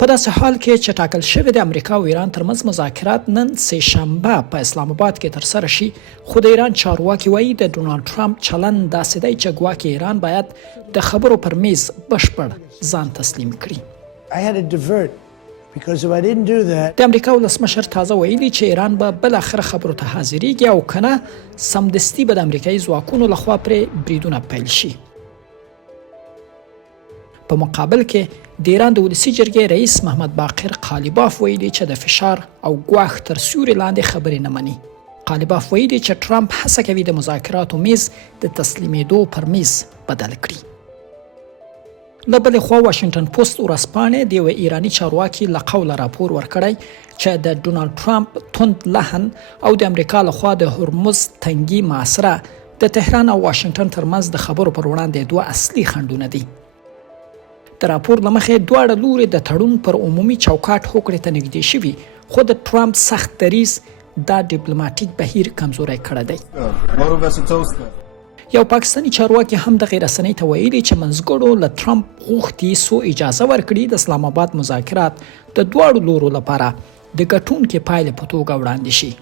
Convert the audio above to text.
په داسې حال کې چې ټاکل شوی د امریکا او ایران ترمنځ مذاکرات نن سه شنبه په اسلام آباد کې ترسره شي، خو د ایران چارواکي وایي د ډونالد ټرمپ چلند داسې دی چې ګواکې ایران باید د خبرو پر میز بشپړ ځان تسلیم کړي. د امریکا ولسمشر تازه ویلي چې ایران به بالاخره خبرو ته حاضرېږي او کنه سمدستي به د امریکایي ځواکونو لخوا پرې بریدونه پیل شي. په مقابل کې د ایران د ولسي جرګې رئیس محمد باقر قالیباف ویلي چې د فشار او ګواښ تر سیوري لاندې خبرې نه مني. قالیباف ویلي چې ټرمپ هڅه کوي د مذاکراتو میز د تسلیمېدو پر میز بدل کړي. له بلې خوا واشنګټن پوسټ ورځپاڼې د یوه ایراني چارواکي له قوله راپور ورکړی چې د ډونالد ټرمپ توند لحن او د امریکا لخوا د هرمز تنګي محاصره د تهران او واشنګټن ترمنځ د خبرو پر وړاندې دوه اصلي خنډونه دي. د راپور له مخې دواړه لوري د تړون پر عمومي چوکاټ هوکړې ته نږدې شوي، خو د ټرمپ سخت دریځ دا ډیپلوماټیک بهیر کمزوری کړی دی. یو پاکستاني چارواکي هم دغې رسنۍ ته ویلي چې منځګړو له ټرمپ غوښتي څو اجازه ورکړي د اسلام آباد مذاکرات د دواړو لورو لپاره د ګټونکې پایلې په توګه وړاندې شي.